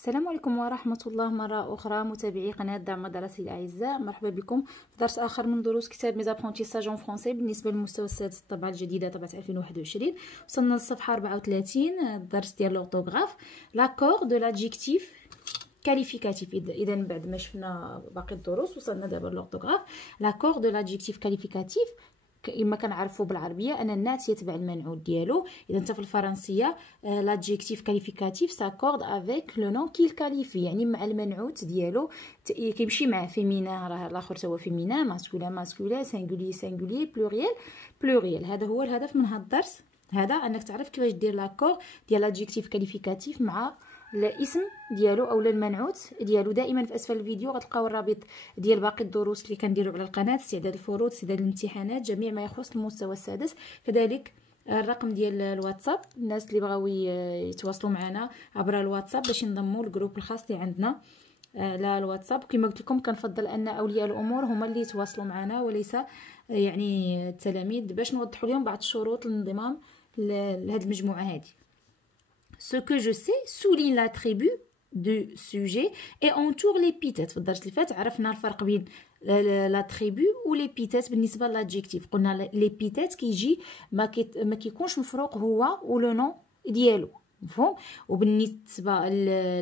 السلام عليكم ورحمة الله مرة أخرى متابعي قناة دعم مدرسي الأعزاء، مرحبا بكم في درس آخر من دروس كتاب ميزابرونتيساج اون فرونسي بالنسبة للمستوى السادس الطبعة الجديدة طبعة 2021. وصلنا للصفحة 34 الدرس ديال لورتوغراف لاكور دو لادجيكتيف كاليفيكاتيف. إذا بعد ما شفنا باقي الدروس وصلنا دابا لورتوغراف لاكور دو لادجيكتيف كاليفيكاتيف. كما كنعرفوا بالعربيه ان النعت يتبع المنعوت ديالو. اذا انت في الفرنسيه لادجيكتيف كاليفيكاتيف ساكورد افيك لو نون كيل كاليفي، يعني مع المنعوت ديالو كيمشي مع فيمينا، راه الاخر هو فيمينا، ماسكولين ماسكولين، سينغولي سينغولي، بلوريال بلوريال. هذا هو الهدف من هذا الدرس، هذا انك تعرف كيفاش دير لاكور ديال لادجيكتيف كاليفيكاتيف مع الاسم ديالو اولا المنعوت ديالو. دائما في اسفل الفيديو غتلقاو الرابط ديال باقي الدروس اللي كنديروا على القناه، استعداد الفروض، استعداد الامتحانات، جميع ما يخص المستوى السادس. كذلك الرقم ديال الواتساب، الناس اللي بغاو يتواصلوا معنا عبر الواتساب باش ينضموا للجروب الخاص اللي عندنا لا الواتساب. كما قلت لكم كنفضل ان اولياء الامور هما اللي يتواصلوا معنا وليس يعني التلاميذ، باش نوضحوا لهم بعض الشروط الانضمام لهذه المجموعه هذه. Ce que je sais souligne l'attribut du sujet et entoure l'épithète. في الدرس اللي فات عرفنا الفرق بين l'attribut و l'épithète بالنسبه للادجيكتيف. قلنا l'épithète كيجي ما كيكونش مفروق هو و لو نون ديالو، مفهوم؟ وبالنسبه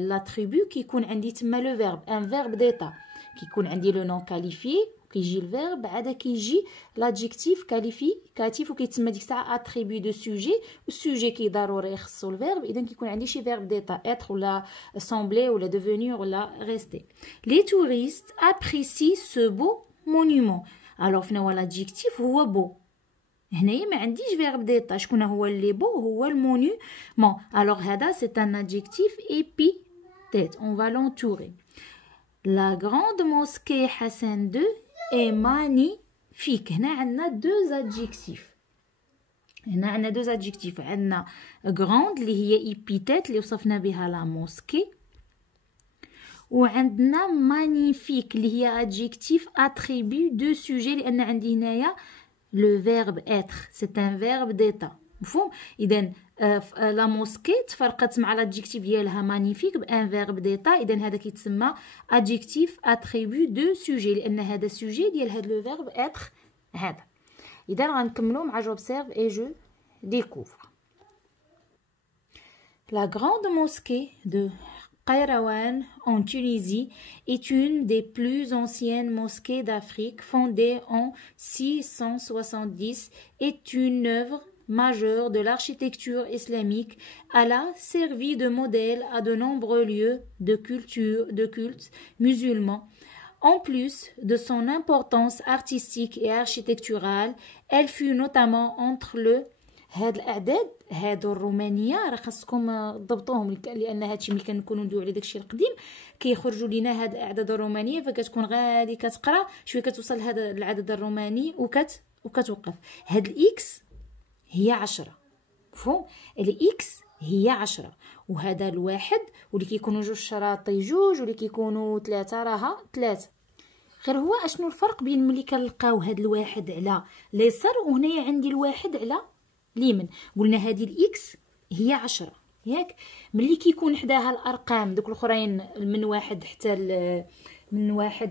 l'attribut كيكون عندي تما لو فيرب ان فيرب ديتا، كيكون عندي لو نون كاليفي كيجي الفيرب، عاد كيجي لادجيكتيف كاليفيكاتيف وكيتسمى ديك الساعه اتريبيو دو سوجي. والسوجي كي ضروري يخصو الفيرب، اذا كيكون عندي شي فيرب ديتا اتر ولا سامبلي ولا devenir ولا ريستي. لي توريست ابريسي سو بو مونيمون. الوغ فين هو لادجيكتيف هو بو، هنايا ما عنديش فيرب ديتا، شكون هو اللي بو؟ هو المونيمون. الوغ هذا سي ان ادجيكتيف épithète، on va l'entourer. La grande mosquée Hassan II est magnifique. هنا عندنا deux adjectifs، هنا عندنا deux adjectifs. عندنا grande اللي هي épithète اللي وصفنا بها لا موسكي، وعندنا magnifique اللي هي adjectif attribut de sujet لأن عندي هنايا le verbe être، c'est un verbe d'état، مفهوم؟ إذا لا موسكي تفرقت مع لادجيكتيف ديالها مانيفيك بان فيرب ديتا، اذا هذا كيتسمى ادجيكتيف اتريبيو دو سوجي لان هذا سوجي ديال هذا لو فيرب اتر هذا. اذا غنكملوا مع j'observe et je découvre. La grande mosquée de Qayrawan en Tunisie est une des plus anciennes mosquées d'Afrique, fondée en 670, est une œuvre majeure de l'architecture islamique. Elle a servi de modèle à de nombreux lieux de culte musulmans. En plus de son importance artistique et architecturale, elle fut notamment entre le هاد الاعداد هادو الرومانيه راه خاصكم تضبطوهم لان هادشي ملي كنكونوا ندويو على داكشي القديم كيخرجوا لينا هاد الاعداد الرومانيه، فكتكون غادي كتقرا شويه كتوصل لهذا العدد الروماني وكتوقف. هاد الاكس هي 10، مفهوم؟ الاكس هي 10، وهذا الواحد واللي كيكونوا جوج شراطي جوج واللي كيكونوا ثلاثه راها 3. غير هو اشنو الفرق بين ملي كنلقاو هاد الواحد على اليسار وهنايا عندي الواحد على اليمين؟ قلنا هذه الاكس هي 10 ياك، ملي كيكون حداها الارقام دوك الاخرين من واحد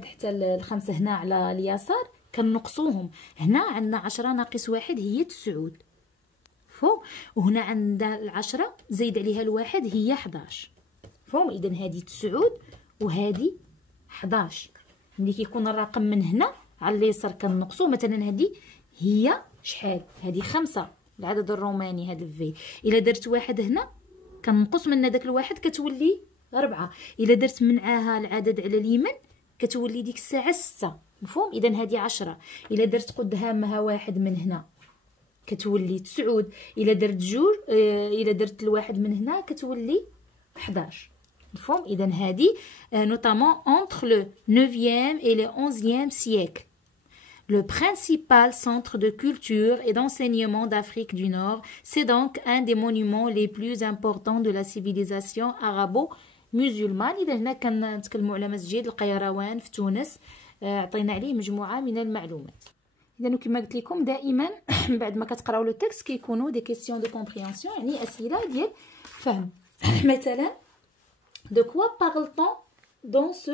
حتى الخمسة هنا على اليسار كنقصوهم. هنا عندنا 10 ناقص 1 هي 9، فهم؟ وهنا عندنا 10 زايد عليها الواحد هي 11، فهم؟ اذا هذه 9 وهذه 11. ملي كيكون الرقم من هنا على اليسار كنقصوه، مثلا هذه هي شحال؟ هذه 5 العدد الروماني هذا في. الا درت واحد هنا كنقص من داك الواحد كتولي 4. الا درت منعها العدد على اليمين كتولي ديك الساعه 6، مفهوم؟ اذا هذه 10. الا درت قدامها واحد من هنا كتولي 9. الا درت جوج الا درت الواحد من هنا كتولي 11، مفهوم؟ اذا هذه notamment entre le 9e et le 11e siècle. Le principal centre de culture et d'enseignement d'Afrique du Nord, c'est donc un des monuments les plus importants de la civilisation arabo-musulmane. إذا هنا كنتكلموا على مسجد القيروان في تونس، عطينا عليه مجموعة من المعلومات. إذا كما قلت لكم دائما بعد ما كتقراو لو تكست كيكونوا دي كيسيون دو كومبريهنسيون، يعني أسئلة ديال فهم. مثلا De quoi parle-t-on dans ce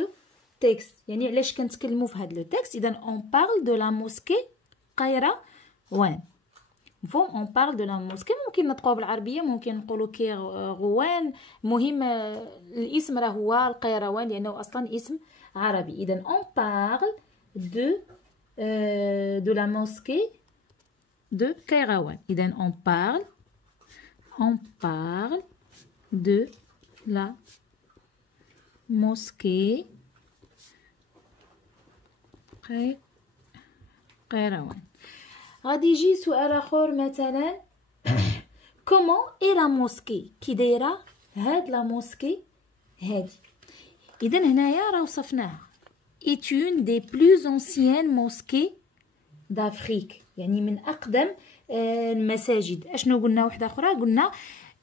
texte يعني علاش كنتكلموا في هذا لو تكست اذا on parle de la mosquée قيروان مفهوم on parle de la mosquée ممكن نطقوها بالعربيه ممكن نقولوا كيروان المهم الاسم راه هو القيروان لانه اصلا اسم عربي اذا on parle de la mosquée de Kairouan اذا on parle de la mosquée قيروان. غادي يجي سؤال اخر مثلا كومون اي لا موسكي كي دايره هاد لا موسكي هادي. اذا هنايا راه وصفناها est une des plus anciennes mosquées d'Afrique يعني من اقدم المساجد. اشنو قلنا واحده اخرى قلنا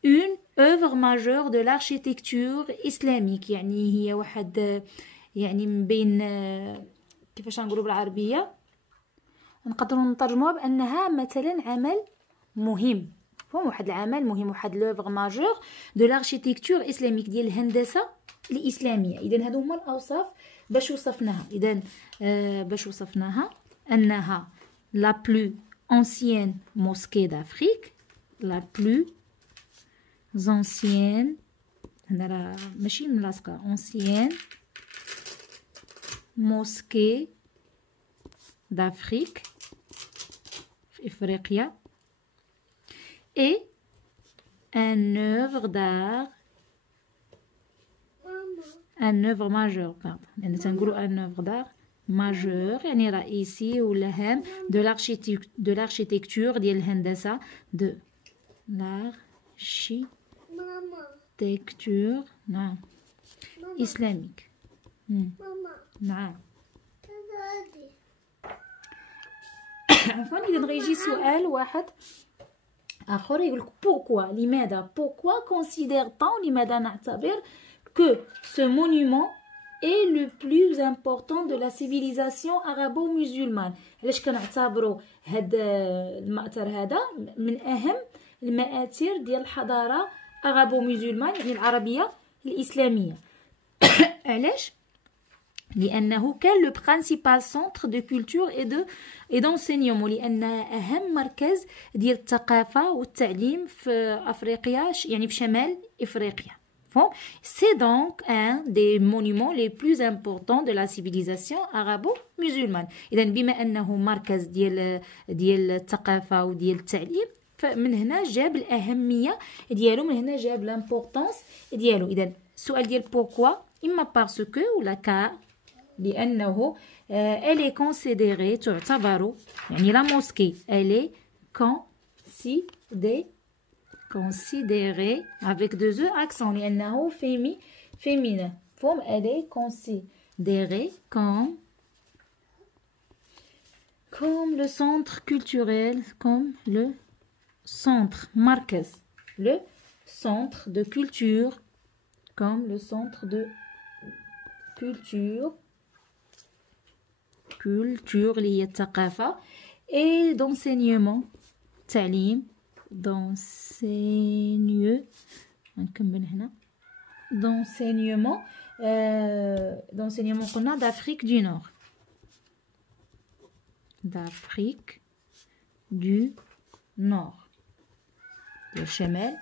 une œuvre majeure de l'architecture islamique يعني هي واحد يعني من بين كيفاش نقولوا بالعربيه نقدروا نترجموها بانها مثلا عمل مهم فهم واحد العمل مهم واحد لوفغ ماجور دو لاركتيكتور اسلاميك ديال الهندسه الاسلاميه. اذا هادو هما الاوصاف باش وصفناها. اذا باش وصفناها انها لا بلو ancienne mosquée d'Afrique la plus ancienne هنا راه ماشي ملاصقه ancienne mosquée d'Afrique في إفريقيا et un œuvre d'art un œuvre majeur pardon يعني تنقولوا un œuvre d'art majeur يعني رئيسي ولا هام de l'architecture ديال الهندسة de l'architecture نعم إسلاميك نعم عفوا إذا غيجي سؤال واحد آخر يقولك pourquoi لماذا pourquoi considère-t-on لماذا نعتبر que ce monument est le plus important de la civilisation arabo-musulmane. علاش كنعتبروا هاد المأثر هذا من أهم المآثر ديال الحضارة arabo-musulmane يعني العربية الإسلامية. علاش؟ لأنه كان لو برينسيبال سونتر دو كولتور اي دونسينيومون لأنها أهم مركز ديال الثقافة والتعليم في أفريقيا يعني في شمال إفريقيا. C'est donc un des monuments les plus importants de la civilisation arabo-musulmane. إذا بما أنه مركز ديال الثقافة وديال التعليم فمن هنا جاب الأهمية ديالو من هنا جاب l'importance ديالو. إذا السؤال ديال pourquoi إما parce que ولا car لأنه elle est considérée تعتبر يعني la mosquée elle est considérée avec deux e accent لأنه féminin فهم elle est considérée comme le centre culturel comme le centre مركز le centre de culture comme le centre de culture اللي هي الثقافة et d'enseignement تعليم نكمل هنا d'enseignement قلنا d'Afrique du Nord ديال شمال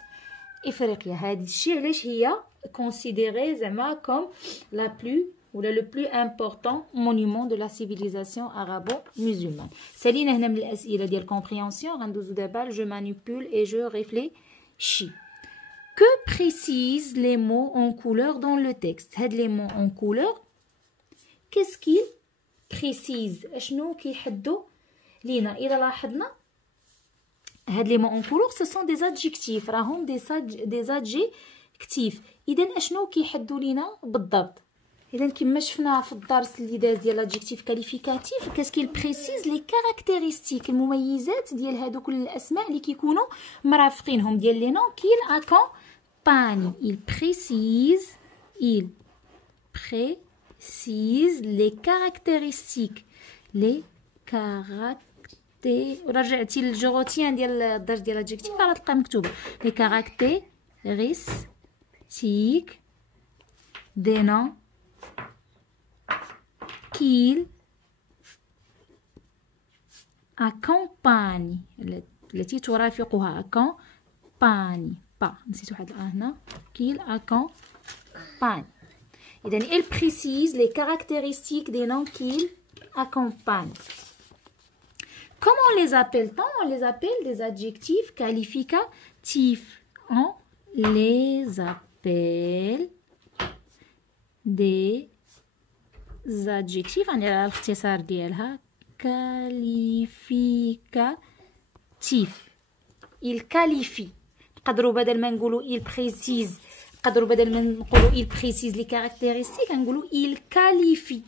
إفريقيا. هذا الشيء علاش هي considérée زعما comme la plus ou le plus important monument de la civilisation arabo-musulmane. سالينا هنا من الأسئلة ديال compréhension. غندوزو دابا je manipule et je réfléchis. Que précisent les mots en couleur dans le texte؟ هاد les mots en couleur qu'est-ce qu'ils précisent؟ اشنو كيحدوا لينا؟ إذا لاحظنا هاد les mots en couleur ce sont des adjectifs راهم des adjectifs. إذا اشنو كيحدوا لينا بالضبط؟ اذا كما شفنا في الدرس اللي داز ديال لادجيكتيف كاليفيكاتيف كاسكيل بريسيز لي كاركتيرستيك المميزات ديال هادوك الاسماء اللي كيكونوا مرافقينهم ديال لي نون كيل اكومباني. il précise les caractéristiques رجعتي للجوغوتيان ديال الدرس ديال لادجيكتيف راه تلقى مكتوبه لي كاركتيرستيك des noms qu'il accompagne التي ترافقها accompagne pas نسيت واحد هنا qu'il accompagne. إذن il précise les caractéristiques des noms qu'il accompagne. Comment on les appelle-t-on? On les appelle des adjectifs qualificatifs. On les appelle des adjectifs. عندنا الاختصار ديالها qualificatif. Il qualifie. نقدروا بدل ما نقولوا il précise نقدروا بدل ما نقولوا il précise les caractéristiques نقولوا il qualifie.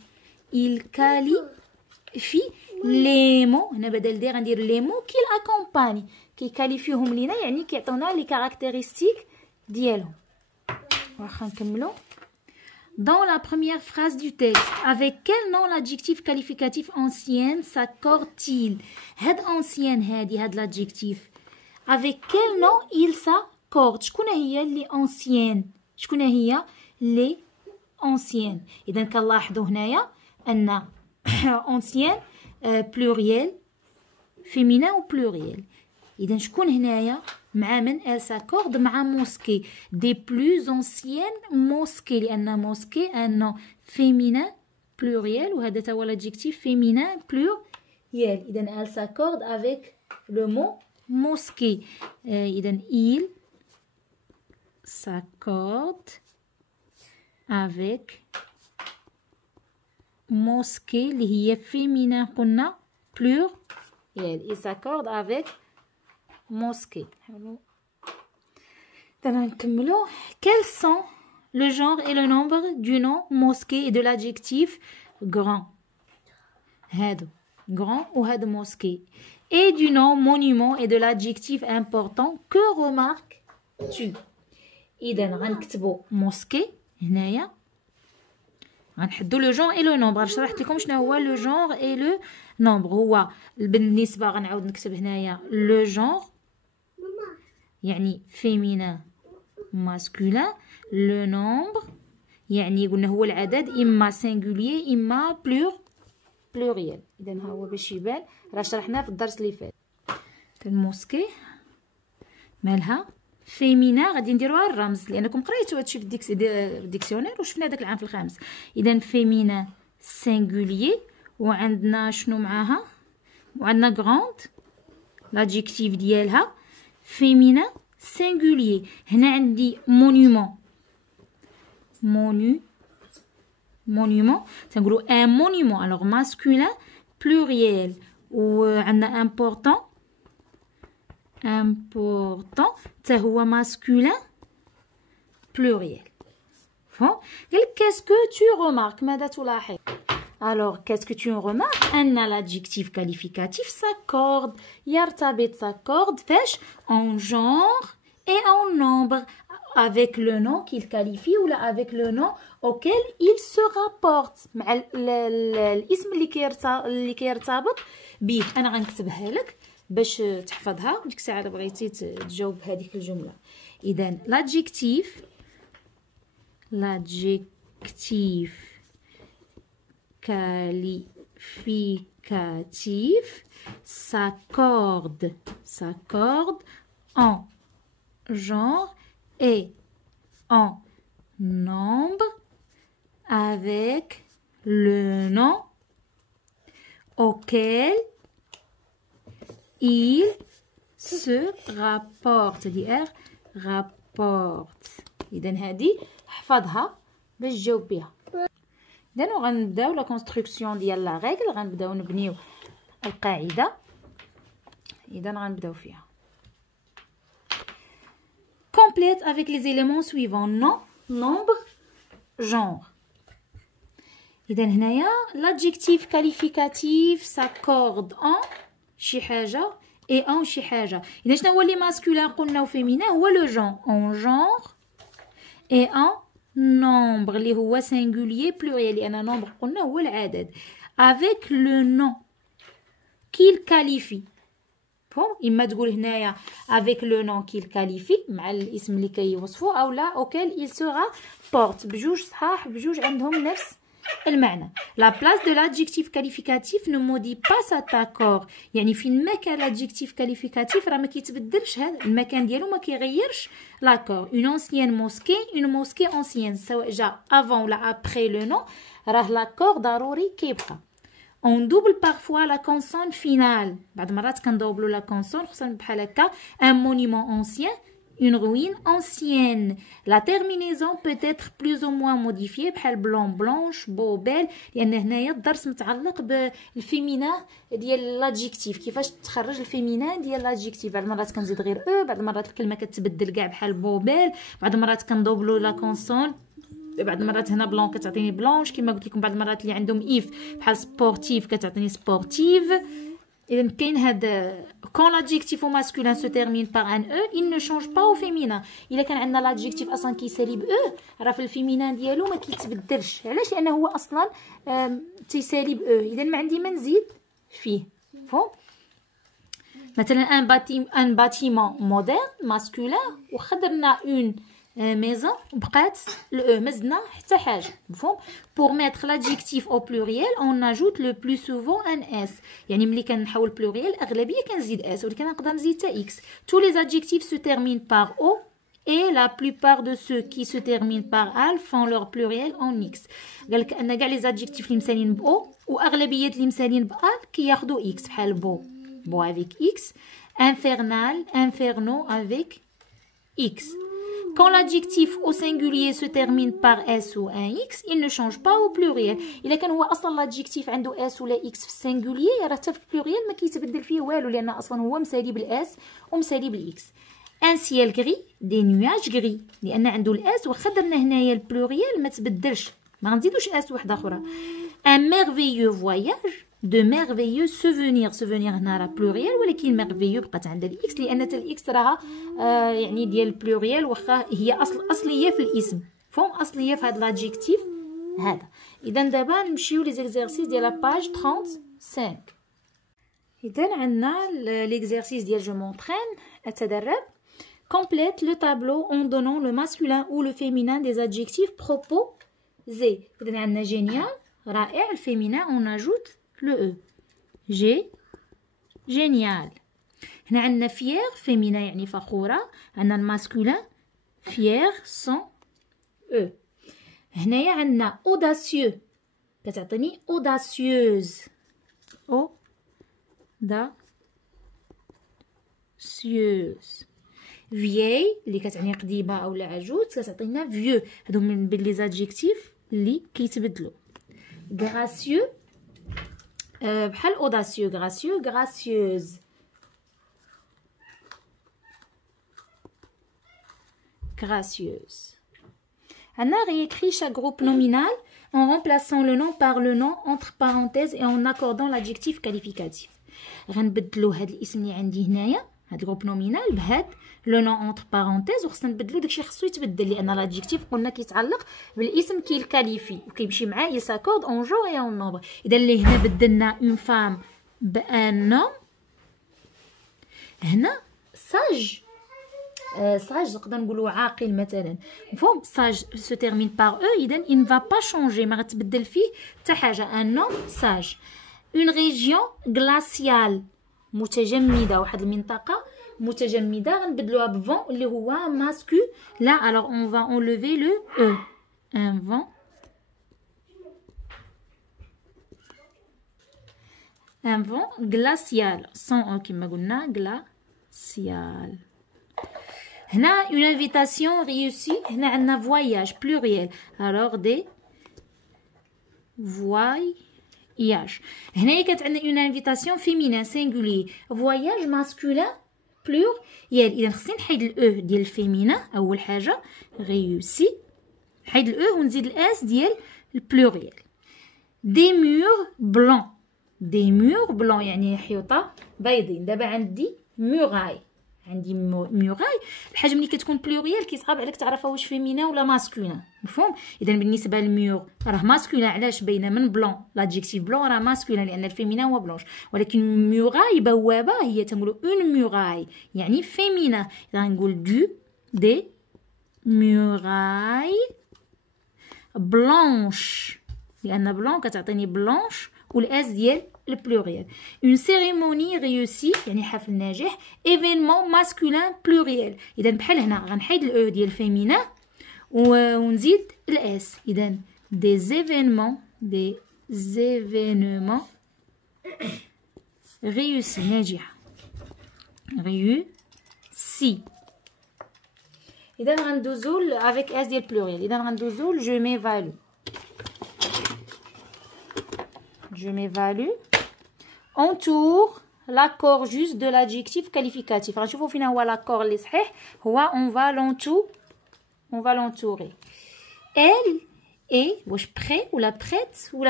Il qualifie les mots. هنا بدل دي غندير les mots qu'il accompagne. كيكاليفيهم لينا يعني كيعطيونا لي caractéristiques ديالهم. واخا نكملوا. Dans la première phrase du texte, avec quel nom l'adjectif qualificatif ancienne s'accorde-t-il? هاد ancienne هاد l'adjectif. Avec quel nom il s'accorde? شكون هي اللي ancienne؟ شكون هي اللي ancienne؟ إذا كنلاحظوا هنايا أن ancienne pluriel féminin ou pluriel. إذا شكون هنايا مع من elle s'accorde مع mosquée des plus anciennes mosquées لأن mosquée un nom féminin pluriel وهذا تا هو l'adjectif féminin pluriel. إذا elle s'accorde avec le mot mosquée. إذا il s'accorde avec mosquée اللي هي féminin قلنا pluriel. il s'accorde avec mosquée. نكملوا. Quels sont le genre et le nombre du nom mosquée et de l'adjectif grand? هادو grand وهاد mosquée. Et du nom monument et de l'adjectif important. Que remarques-tu? إذا غنكتبوا mosquée هنايا غنحدوا لو جون اي لو نومبر. شرحت لكم شنو هو لو جونغ اي لو نومبر. هو بالنسبه غنعاود نكتب هنايا لو جونغ يعني فيمينين ماسكولين. لو نومبر يعني قلنا هو العدد اما سينغوليي اما بلوريال. اذا ها هو باش يبان راه شرحناه في الدرس اللي فات. الموسكي مالها فيمينا غادي نديروها الرمز لانكم قريتوا هادشي في الديكسيونير وشفنا داك العام في الخامس. اذا فيمينا سينغوليي وعندنا شنو معاها وعندنا غراند لادجيكتيف ديالها فيمينا سينغوليي. هنا عندي مونيومون مونيومون تنقولوا ان مونيومون الوغ ماسكولين بلوريال. وعندنا امبورطون حتى هو ماسكولين بلوريال. قالك qu'est-ce que tu remarques ماذا تلاحظ؟ alors qu'est-ce que tu remarques ان l'adjectif qualificatif s'accorde يرتبط s'accorde فاش en genre et en nombre avec le nom qu'il qualifie ou avec le nom auquel il se rapporte مع الاسم اللي كيرتبط به. انا غنكتبها لك باش تحفظها وديك الساعه بغيتي تجاوب هذيك الجمله. اذا l'adjectif qualificatif s'accorde en genre et en nombre avec le nom auquel il se rapporte. c'est-à-dire rapporte. إذا هذه احفظها باش تجاوب بها. إذا غنبداو لا كونستركسيون ديال لا ريغل. غنبداو نبنيو القاعدة. إذا غنبداو فيها. Complète avec les éléments suivants nom, nombre, genre. إذا هنايا l'adjectif qualificatif s'accorde en شي حاجة et en شي حاجة. إذا شنو هو اللي ماسكولين قلنا وفيمينين هو لو جون en genre et en nombre اللي هو singulier pluriel لأن nombre قلنا هو العدد avec le nom qu'il qualifie. اما تقول هنايا avec le nom qu'il qualifie مع الاسم اللي كيوصفو او لا auquel il sera porte بجوج صحاح بجوج عندهم نفس المعنى. لا بلاس دو لادجيكتيف كاليفيكاتيف نو مودي با سات اكور، يعني فين ما كان لادجيكتيف كاليفيكاتيف راه ما كيتبدلش هذا المكان ديالو ما كيغيرش لاكور. اون انسيان موسكي اون موسكي انسيان سواء جا افون ولا ابري لو نو راه لاكور ضروري كيبقى. اون دوبل بارفوا لا كونسون فينال، بعض المرات كندوبلو لا كونسون خصوصا بحال هكا ان مونيمون انسيان une ruine ancienne. La terminaison peut être plus ou moins modifiée بحال بلون بلونش بوبيل، لان هنايا الدرس متعلق بالفيمينا ديال لادجيكتيف، كيفاش تخرج الفيمينا ديال لادجيكتيف. بعض المرات كنزيد غير او، بعض المرات الكلمه كتبدل كاع بحال بوبيل، بعض المرات كندوبلو لا كونسون، بعض المرات هنا بلون كتعطيني بلونش كما قلت لكم، بعض المرات اللي عندهم ايف بحال سبورتيف كتعطيني سبورتيف. إذا كاين هاد كون لادجيكتيف ماسكولين سو تيرمين باغ ان او il ne change pas au féminin. الا كان عندنا لادجيكتيف اصلا كيسالي ب او راه في الفيمينان ديالو ما كيتبدلش. علاش؟ لانه هو اصلا تيسالي ب او، اذا ما عندي ما نزيد فيه. فهم؟ مثلا ان باتيمون مودرن ماسكولين وخدرنا اون maison وبقات le ما زدنا حتى حاجه. مفهوم؟ pour mettre l'adjectif au pluriel on ajoute le plus souvent un s، يعني ملي كنحول pluriel اغلبيه كنزيد s، ولكن نقدر نزيد حتى x. tous les adjectifs se terminent par o et la plupart de ceux qui se terminent par al font leur pluriel en x. قالك ان كاع لي زادجيكتيف اللي مسالين ب o واغلبيه اللي مسالين ب al كياخذوا x، بحال بو avec x، infernal inferno avec x. Quand l'adjectif au singulier se termine par s ou un x, il ne change pas au pluriel. إلا كان هو أصلا l'adjectif عنده s ولا x في السينغوليي راه حتى في البلوريال ما كيتبدل فيه والو، لأن أصلا هو مسالي بالاس ومسالي بالإكس. ان سيال غري دي نواج غري، لأن عنده الاس واخا درنا هنايا البلوريال ما تبدلش، ما غنزيدوش اس وحدة أخرى. ان ميرفيو فواياج دو ميرفيو سوفونير، سوفونير هنا راه بلوريال ولكن ميرفيو بقات عندها الاكس لان حتى الاكس راها يعني ديال البلوريال واخا هي اصليه في الاسم. فهم؟ اصليه في هذا لادجيكتيف هذا. اذا دابا نمشيو لي زيكزارسيس ديال لاباج 35. اذا عندنا ليكزارسيس ديال جو مونطرين اتدرب. complète le tableau en donnant le masculin ou le féminin des adjectifs proposés. اذا عندنا جينيال رائع، الفيمينا on ajoute le e. G génial. هنا عندنا fier féminin يعني فخورة، عندنا الماسكولين fier sans e. هنايا عندنا audacieux كتعطيني audacieuse، audacieuse. vieille اللي كتعني قديمة أو عجوز كتعطينا vieux، هادو من بين لي زادجيكتيف اللي كيتبدلوا. gracieux بحال audacieux gracieux gracieuse. gracieuse. عندنا réécrit chaque groupe nominal en remplaçant le nom par le nom entre parenthèses et en accordant l'adjectif qualificatif. غنبدلو هاد الاسم اللي عندي هنايا هاد الجروب نومينال بهاد لو نون اونتر بارونتيز، وخصنا نبدلو داكشي خصو يتبدل لان لادجيكتيف قلنا كيتعلق بالاسم كيلكاليفي وكيمشي معاه يساكورد اون جور اي اون نومبر. اذا اللي هنا بدلنا اون فام بان نوم، هنا ساج ساج نقدر نقولوا عاقل مثلا. مفهوم؟ ساج سو تيرمين باغ او، اذا ان فا با شونجي ما غتبدل فيه حتى حاجه. ان نوم ساج. اون ريجيون غلاسيال متجمده، واحد المنطقه متجمده غنبدلوها بفون اللي هو ماسكو لا. الوغ اون فا انلوفي لو او. ان فون ان فون غلاسيال سون او كما قلنا غلاسيال. هنا اون انفيتاسيون ريوسي، هنا عندنا فواياج بلوريال الوغ دي فواي ياج. هنايا كانت عندنا اون انفيتاسيون فيمينين سينغولي، فواياج ماسكولين بلوريال. اذا خصني نحيد الاو ديال الفيمينين اول حاجه ريوسي، نحيد الاو ونزيد الاس ديال البلوريال. دي مور بلون، دي مور بلون يعني حيوطه بيضين. دابا عندي موراي، عندي ميوغاي. الحاجه ملي كتكون بلوريال كيصعب عليك تعرفها واش فيمينا ولا ماسكولين، مفهوم؟ اذا بالنسبه للميوغ راه ماسكولين. علاش؟ باينه من بلون، لادجيكتيف بلون راه ماسكولين لان الفيمينا هو بلونش. ولكن ميوغاي بوابه هي تنقولوا اون ميوغاي يعني فيمينا. اذا نقول دي ميوغاي بلونش لان بلون كتعطيني بلونش والاس ديال البلوريال. اون سيريموني ريوسي يعني حفل ناجح. ايفينمون ماسكولين بلوريال. اذا بحال هنا غنحيد الاو ديال فيمينا ونزيد الاس. اذا دي زيفينمون ريوسي ناجحه ريوسي. اذا غندوزو افيك اس ديال بلوريال. اذا غندوزو جو ميفالو. Je m'évalue. Entoure l'accord juste de l'adjectif qualificatif. غنشوفوا فين هو l'accord اللي صحيح. هو on va l'entourer. Elle est واش prêt ou la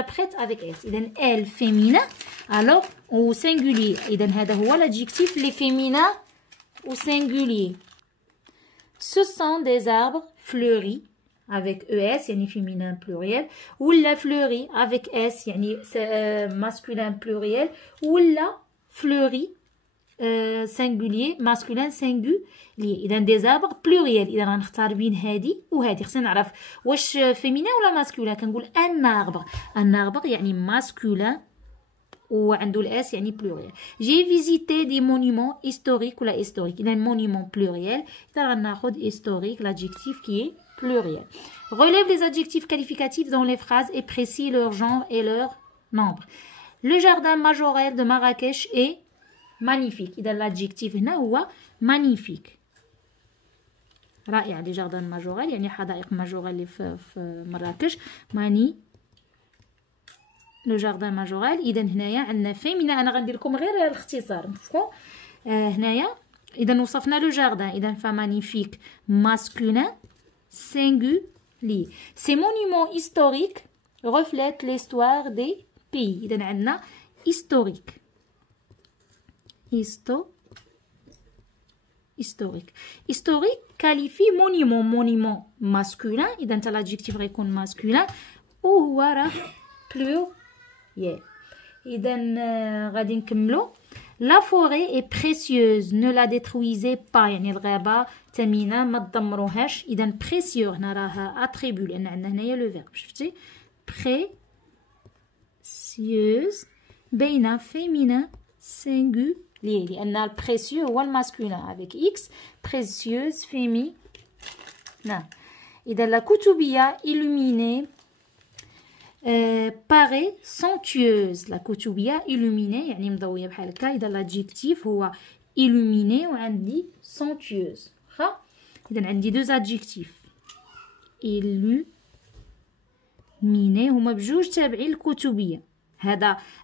prête avec s. إذا elle féminin alors au singulier. إذا هذا هو l'adjectif les féminins au singulier. Ce sont des arbres fleuris avec ES يعني féminin pluriel, ou la fleuri avec S يعني masculin pluriel, ou la fleuri singulier masculin singulier. إذا des arbres pluriel. إذا غنختار بين هادي وهادي. خصنا نعرف واش féminin ولا masculin. كنقول un arbre يعني masculin وعنده الاس يعني pluriel. J'ai visité des monuments historiques ولا historiques. إذا monument pluriel. إذا غناخد historique l'adjectif qui est pluriel. Relève les adjectifs qualificatifs dans les phrases et précise leur genre et leur nombre. Le jardin majorel de Marrakech est magnifique. إذا l'adjectif هنا هو magnifique. رائع. لي جاردان ماجوريل يعني حدائق ماجوريل اللي في مراكش. لو جاردان ماجوريل. إذا هنايا عندنا فيمينا. أنا غندير لكم غير الاختصار مفهوم. هنايا إذا وصفنا لو جاردان. إذا فمانيفيك ماسكولين singulier. Ces monuments historiques reflètent l'histoire des pays. إذا عندنا historique. Historique qualifie monument masculin. إذا انت l'adjectif غيكون masculin وهو راه pluriel. إذا غادي نكملو. La forêt est précieuse, ne la détruisez pas. يعني الغابة ثمينة ما تدمروهاش. إذا précieux هنا راه attribut لأن عندنا هنايا لو فيرب. شفتي précieuse بين féminin singulier لأن البريسيو هو الماسكولين avec x. précieuse féminin. إذا la كتبية illuminée paraît somptueuse. la كتبية illuminée يعني مضوية بحال هكا. إذا l'adjectif هو illuminée وعندي somptueuse. إذا عندي دوز adjectifs illuminée هما بجوج تابعين الكتبية.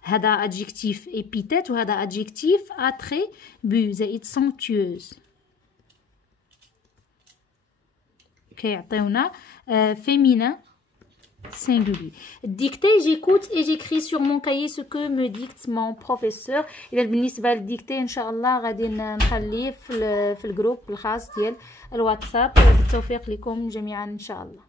هذا adjectif épithète وهذا adjectif attribut زائد somptueuse كيعطيونا féminin singulier. Dictée, j'écoute et j'écris sur mon cahier ce que me dicte mon professeur. إذا بالنسبة للديكتي إن شاء الله غادي نخليه في الجروب الخاص ديال الواتساب. بالتوفيق لكم جميعا إن شاء الله.